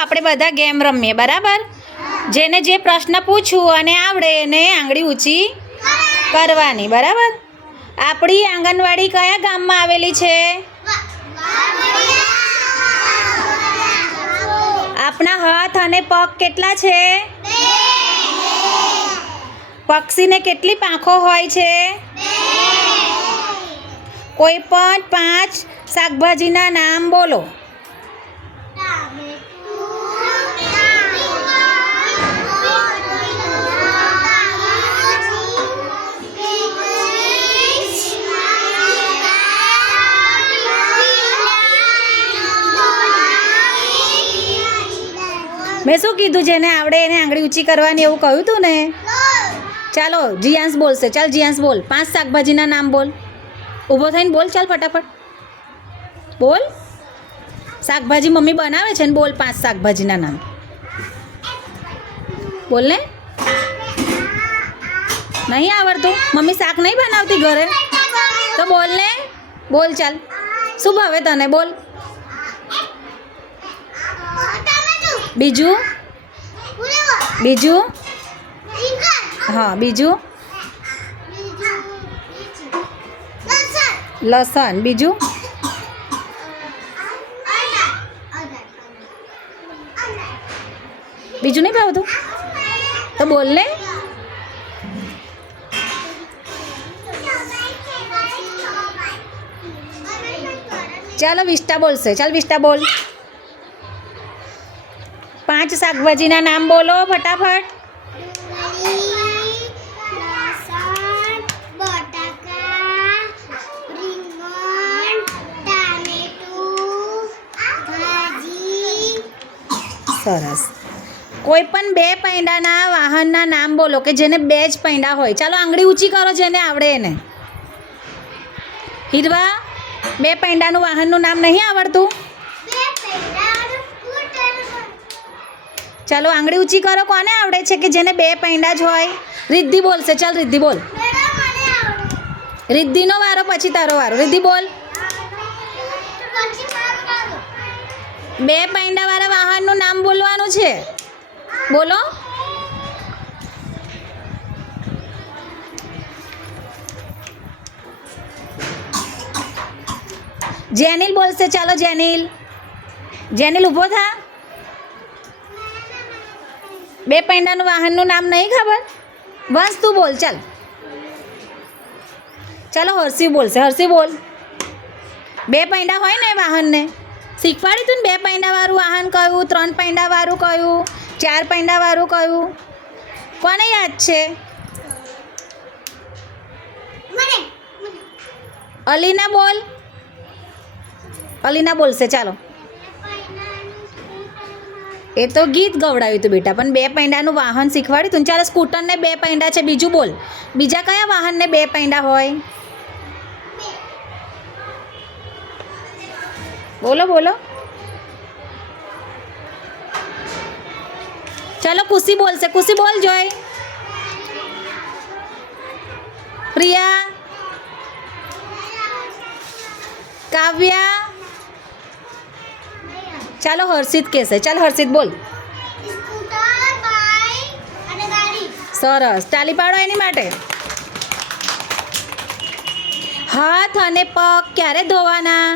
આપણે બધા ગેમ રમીએ, બરાબર? જેને જે પ્રશ્ન પૂછું અને આવડે એને આંગળી ઊંચી કરવાની, બરાબર? આપણી આંગણવાડી કયા ગામમાં આવેલી છે? આપણા હાથ અને પગ કેટલા છે? પક્ષીને કેટલી પાંખો હોય છે? કોઈ પણ 5 શાકભાજીના નામ બોલો. મેં શું કીધું? જેને આવડે એને આંગળી ઊંચી કરવાની એવું કહ્યું હતું ને. ચાલો જીયાંશ બોલશે. ચાલ જીયાંશ બોલ. 5 શાકભાજીના નામ બોલ. ઊભો થઈને બોલ. ચાલ ફટાફટ બોલ. શાકભાજી મમ્મી બનાવે છે ને, બોલ 5 શાકભાજીના નામ બોલ ને. નહીં આવડતું? મમ્મી શાક નહીં બનાવતી ઘરે? તો બોલ ને. બોલ ચાલ. શું ભાવે તને? બોલ. બીજું? બીજું? હા, બીજું? લસણ. બીજું? બીજું નહીં ભાવતું? તો બોલ ને. ચાલો વિષ્ટા બોલશે. ચાલ વિષ્ટા બોલ. 5 શાકભાજીના નામ બોલો ફટાફટ. સરસ. કોઈ પણ 2 પૈડાના વાહનના નામ બોલો કે જેને 2 જ પૈડા હોય. ચાલો આંગળી ઊંચી કરો જેને આવડે એને. હીરવા, 2 પૈડાનું વાહનનું નામ નહીં આવડતું? ચાલો આંગળી ઊંચી કરો. કોને આવડે છે કે જેને 2 પૈડા જ હોય? રિદ્ધિ બોલશે. ચાલ રિદ્ધિ બોલ. રિદ્ધિનો વારો પછી તારો વારો. રિદ્ધિ બોલ. 2 પૈડાવાળા વાહનનું નામ બોલવાનું છે. બોલો. જેનિલ બોલશે. ચાલો જેનિલ. જેનિલ ઊભો થા. 2 પૈડાનું વાહનનું નામ નહીં ખબર? વંશ તું બોલ. ચાલ. ચાલો હર્ષિ બોલશે. હર્ષિ બોલ. 2 પૈડા હોય ને વાહનને શીખવાડી તું ને. 2 પૈડાવાળું વાહન કયું? 3 પૈડાવાળું કયું? 4 પૈડાવાળું કયું? કોને યાદ છે? અલીના બોલ. અલીના બોલશે. ચાલો. એ તો ગીત ગવડાવ્યું હતું બેટા, પણ 2 પૈડાનું વાહન શીખવાડ્યું તું. ચાલો સ્કૂટરને 2 પૈડા છે. બીજું બોલ. બીજા કયા વાહનને 2 પૈડા હોય? બોલો બોલો. ચાલો ખુશી બોલશે. ખુશી બોલ. જોય. પ્રિયા. કાવ્યા. ચાલો હર્ષિત કહેશે. ચાલ હર્ષિત બોલ. સરસ. તાલી પાડો એની માટે. હાથ અને પગ ક્યારે ધોવાના?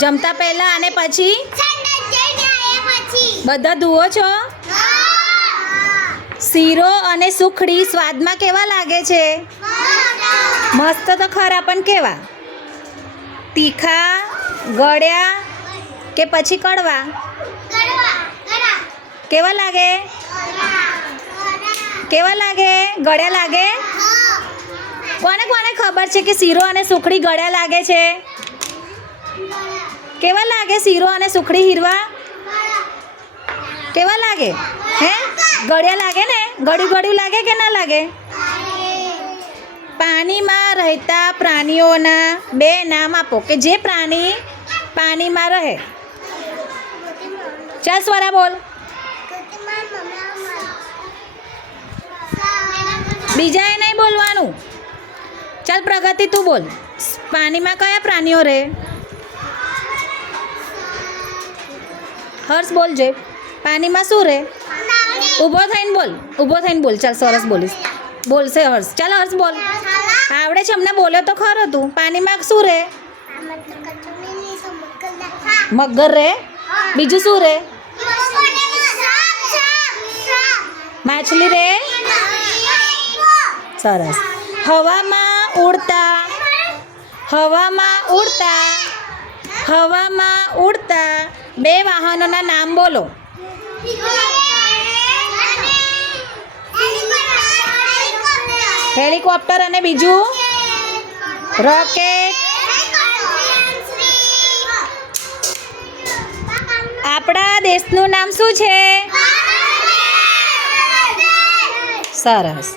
જમતા પહેલા અને પછી? બધા ધુઓ છો? શીરો અને સુખડી સ્વાદમાં કેવા લાગે છે? મસ્ત તો ખરા, પણ કેવા? તીખા, ગળ્યા કે પછી કડવા? કેવા લાગે? કેવા લાગે? ગળ્યા લાગે? કોને કોને ખબર છે કે શીરો અને સુખડી ગળ્યા લાગે છે? કેવા લાગે શીરો અને સુખડી? હીરવા, કેવા લાગે? હે, ગળ્યા લાગે ને? ગળ્યું ગળ્યું લાગે કે ના લાગે? પાણીમાં રહેતા પ્રાણીઓના 2 નામ આપો કે જે પ્રાણી પાણીમાં રહે. ચાલ સ્વરા બોલ. બીજાએ નહીં બોલવાનું. ચાલ પ્રગતિ તું બોલ. પાણીમાં કયા પ્રાણીઓ રહે? હર્ષ બોલજે. પાણીમાં શું રહે? ઊભો થઈને બોલ. ચાલ સરસ બોલીશ. બોલશે હર્ષ. ચાલ હર્ષ બોલ. આવડે છે અમને, બોલ્યો તો ખરો તું. પાણીમાં શું રહે? મગર રહે. બીજું શું રહે? માછલી રહે. સરસ. હવામાં ઉડતા 2 વાહનોના નામ બોલો. હેલિકોપ્ટર અને બીજું રોકેટ. આપણા દેશનું નામ શું છે? સરસ.